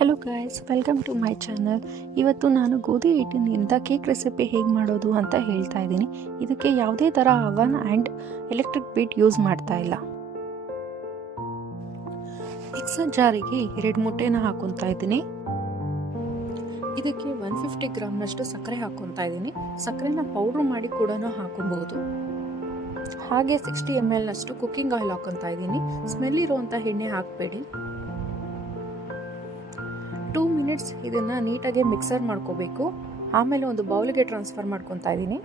Hello guys, welcome to my channel. ಇವತ್ತು ನಾನು ಗೋಧಿ ಹಿಟ್ಟಿನಿಂದ ಕೇಕ್ ರೆಸಿಪಿ ಹೇಗೆ ಮಾಡೋದು ಅಂತ ಹೇಳ್ತಾ ಇದ್ದೀನಿ. ಇದಕ್ಕೆ ಯಾವುದೇ ಥರ ಅವನ್ ಆ್ಯಂಡ್ ಎಲೆಕ್ಟ್ರಿಕ್ ಬೀಟ್ ಯೂಸ್ ಮಾಡ್ತಾ ಇಲ್ಲ. ಮಿಕ್ಸರ್ ಜಾರಿಗೆ 2 ಮೊಟ್ಟೆನ ಹಾಕೊತಾ ಇದ್ದೀನಿ. ಇದಕ್ಕೆ 150 ಗ್ರಾಮ್ನಷ್ಟು ಸಕ್ಕರೆ ಹಾಕೊತಾ ಇದ್ದೀನಿ. ಸಕ್ಕರೆನ ಪೌಡ್ರ್ ಮಾಡಿ ಕೂಡ ಹಾಕೊಬಹುದು. ಹಾಗೆ 60 ml ನಷ್ಟು ಕುಕ್ಕಿಂಗ್ ಆಯಿಲ್ ಹಾಕೊತಾ ಇದ್ದೀನಿ. ಸ್ಮೆಲ್ ಇರುವಂಥ ಎಣ್ಣೆ ಹಾಕಬೇಡಿ. 2 ಮಿನಿಟ್ಸ್ ಇದನ್ನು ನೀಟಾಗಿ ಮಿಕ್ಸರ್ ಮಾಡ್ಕೋಬೇಕು. ಆಮೇಲೆ ಒಂದು ಬೌಲ್ಗೆ ಟ್ರಾನ್ಸ್ಫರ್ ಮಾಡ್ಕೊತಾ ಇದ್ದೀನಿ.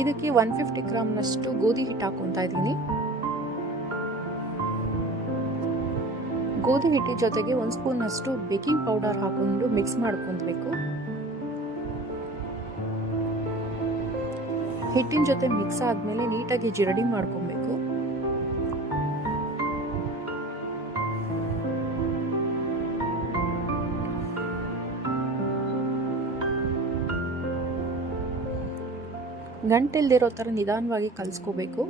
ಇದಕ್ಕೆ 150 ಗ್ರಾಮ್ನಷ್ಟು ಗೋಧಿ ಹಿಟ್ಟು ಹಾಕೊತಾ ಇದ್ದೀನಿ. ಗೋಧಿ ಹಿಟ್ಟಿನ ಜೊತೆಗೆ 1 ಸ್ಪೂನಷ್ಟು ಬೇಕಿಂಗ್ ಪೌಡರ್ ಹಾಕೊಂಡು ಮಿಕ್ಸ್ ಮಾಡ್ಕೊಬೇಕು. ಹಿಟ್ಟಿನ ಜೊತೆ ಮಿಕ್ಸ್ ಆದಮೇಲೆ ನೀಟಾಗಿ ಜರಡಿ ಮಾಡ್ಕೊಬೇಕು. ಗಂಟೆಲ್ದಿರೋ ಥರ ನಿಧಾನವಾಗಿ ಕಲಿಸ್ಕೋಬೇಕು.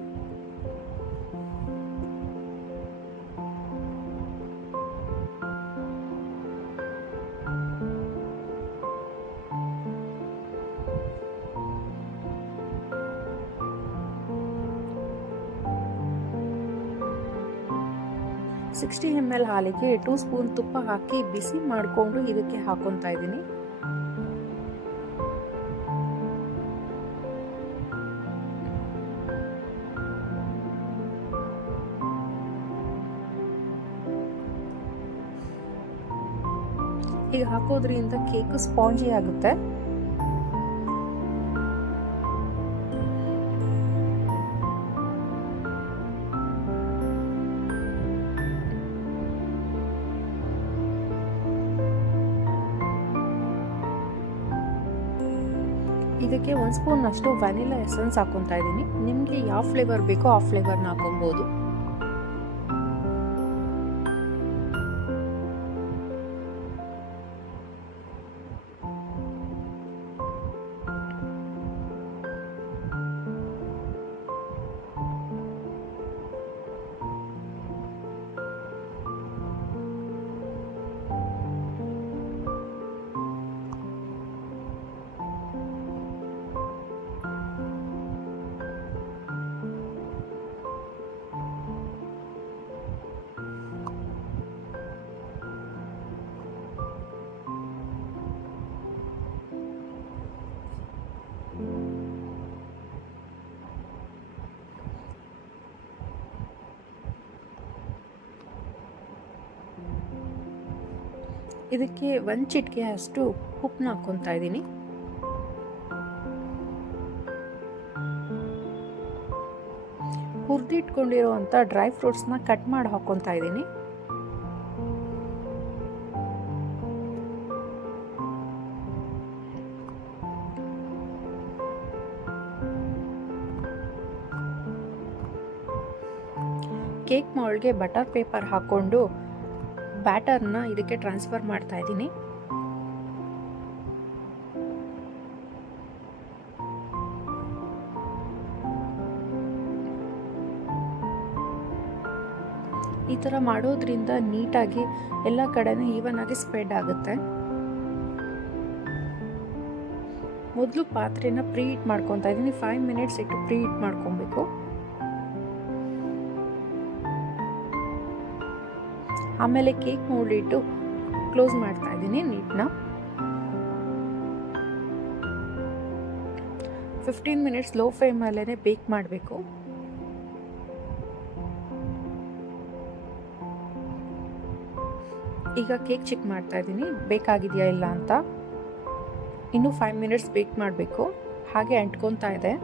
$60 ml ಹಾಲಿಗೆ 2 ಸ್ಪೂನ್ ತುಪ್ಪ ಹಾಕಿ ಬಿಸಿ ಮಾಡಿಕೊಂಡು ಇದಕ್ಕೆ ಹಾಕೊತಾ ಇದ್ದೀನಿ. ಈಗ ಹಾಕೋದ್ರಿಂದ ಕೇಕ್ ಸ್ಪಾಂಜಿ ಆಗುತ್ತೆ. ಇದಕ್ಕೆ 1 ಸ್ಪೂನ್ ಅಷ್ಟು ವ್ಯಾನಿಲಾ ಎಸೆನ್ಸ್ ಹಾಕೊತಾ ಇದ್ದೀನಿ. ನಿಮಗೆ ಯಾವ ಫ್ಲೇವರ್ ಬೇಕೋ ಆ ಫ್ಲೇವರ್ನ ಹಾಕೊಬಹುದು. ಇದಕ್ಕೆ 1 ಚಿಟಿಕೆ ಅಷ್ಟು ಉಪ್ಪನ್ನ ಹಾಕೊತಾ ಇದ್ದೀನಿ. ಹುರಿದಿಟ್ಕೊಂಡಿರುವಂಥ ಡ್ರೈ ಫ್ರೂಟ್ಸ್ನ ಕಟ್ ಮಾಡಿ ಹಾಕೊತಾ ಇದ್ದೀನಿ. ಕೇಕ್ ಮೌಲ್ಡ್ಗೆ ಬಟರ್ ಪೇಪರ್ ಹಾಕೊಂಡು ಬ್ಯಾಟರ್ನ ಇದಕ್ಕೆ ಟ್ರಾನ್ಸ್ಫರ್ ಮಾಡ್ತಾ ಇದ್ದೀನಿ. ಈ ಥರ ಮಾಡೋದ್ರಿಂದ ನೀಟಾಗಿ ಎಲ್ಲ ಕಡೆನೂ ಈವನ್ ಆಗಿ ಸ್ಪ್ರೆಡ್ ಆಗುತ್ತೆ. ಮೊದಲು ಪಾತ್ರೆನ ಪ್ರೀ ಹೀಟ್ ಮಾಡ್ಕೊತಾ ಇದ್ದೀನಿ. 5 ಮಿನಿಟ್ಸ್ ಇಟ್ಟು ಪ್ರೀ ಹೀಟ್ ಮಾಡ್ಕೊಬೇಕು. ಆಮೇಲೆ ಕೇಕ್ ಮೌಲ್ಡ್ ಇಟ್ಟು ಕ್ಲೋಸ್ ಮಾಡ್ತಾ ಇದ್ದೀನಿ ನೀಟ್ನ. 15 ಮಿನಿಟ್ಸ್ ಲೋ ಫ್ಲೇಮಲ್ಲೇ ಬೇಕ್ ಮಾಡಬೇಕು. ಈಗ ಕೇಕ್ ಚೆಕ್ ಮಾಡ್ತಾ ಇದ್ದೀನಿ ಬೇಕಾಗಿದೆಯಾ ಇಲ್ಲ ಅಂತ. ಇನ್ನೂ 5 ಮಿನಿಟ್ಸ್ ಬೇಕ್ ಮಾಡಬೇಕು. ಹಾಗೆ ಅಂಟ್ಕೊತಾ ಇದೆ.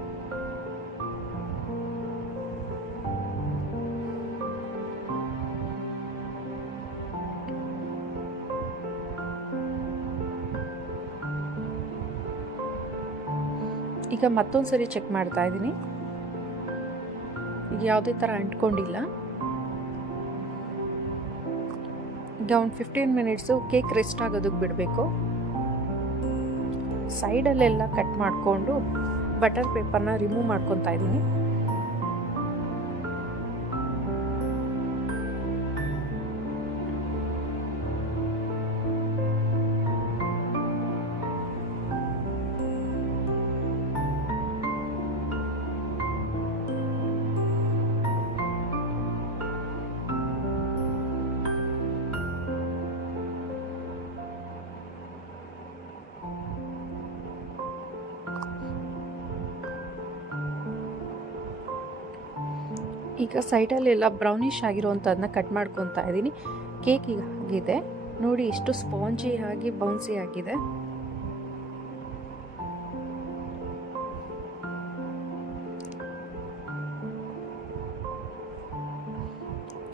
ಈಗ ಮತ್ತೊಂದು ಸರಿ ಚೆಕ್ ಮಾಡ್ತಾ ಇದ್ದೀನಿ. ಈಗ ಯಾವುದೇ ಥರ ಅಂಟ್ಕೊಂಡಿಲ್ಲ. ಈಗ ಒಂದು 15 ಮಿನಿಟ್ಸು ಕೇಕ್ ರೆಸ್ಟ್ ಆಗೋದಕ್ಕೆ ಬಿಡಬೇಕು. ಸೈಡಲ್ಲೆಲ್ಲ ಕಟ್ ಮಾಡಿಕೊಂಡು ಬಟರ್ ಪೇಪರ್ನ ರಿಮೂವ್ ಮಾಡ್ಕೊತಾ ಇದ್ದೀನಿ. ಈಗ ಸೈಡಲ್ಲೆಲ್ಲ ಬ್ರೌನಿಷ್ ಆಗಿರೋವಂಥದ್ದನ್ನ ಕಟ್ ಮಾಡ್ಕೊತಾ ಇದ್ದೀನಿ. ಕೇಕ್ ಈಗ ಆಗಿದೆ ನೋಡಿ, ಎಷ್ಟು ಸ್ಪಾಂಜಿ ಆಗಿ ಬೌನ್ಸಿ ಆಗಿದೆ.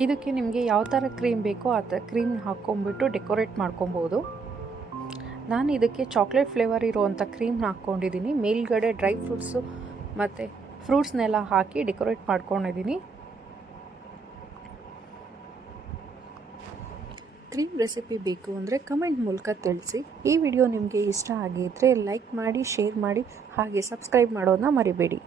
ಇದಕ್ಕೆ ನಿಮಗೆ ಯಾವ ಥರ ಕ್ರೀಮ್ ಬೇಕೋ ಆ ಥರ ಕ್ರೀಮ್ ಹಾಕ್ಕೊಂಬಿಟ್ಟು ಡೆಕೋರೇಟ್ ಮಾಡ್ಕೊಬೋದು. ನಾನು ಇದಕ್ಕೆ ಚಾಕ್ಲೇಟ್ ಫ್ಲೇವರ್ ಇರುವಂಥ ಕ್ರೀಮ್ನ ಹಾಕ್ಕೊಂಡಿದ್ದೀನಿ. ಮೇಲ್ಗಡೆ ಡ್ರೈ ಫ್ರೂಟ್ಸು ಮತ್ತು ಫ್ರೂಟ್ಸ್ನೆಲ್ಲ ಹಾಕಿ ಡೆಕೋರೇಟ್ ಮಾಡ್ಕೊಂಡಿದ್ದೀನಿ. ಕ್ರೀಮ್ ರೆಸಿಪಿ ಬೇಕು ಅಂದರೆ ಕಮೆಂಟ್ ಮೂಲಕ ತಿಳಿಸಿ. ಈ ವಿಡಿಯೋ ನಿಮಗೆ ಇಷ್ಟ ಆಗಿದ್ದರೆ ಲೈಕ್ ಮಾಡಿ, ಶೇರ್ ಮಾಡಿ, ಹಾಗೆ ಸಬ್ಸ್ಕ್ರೈಬ್ ಮಾಡೋದನ್ನ ಮರಿಬೇಡಿ.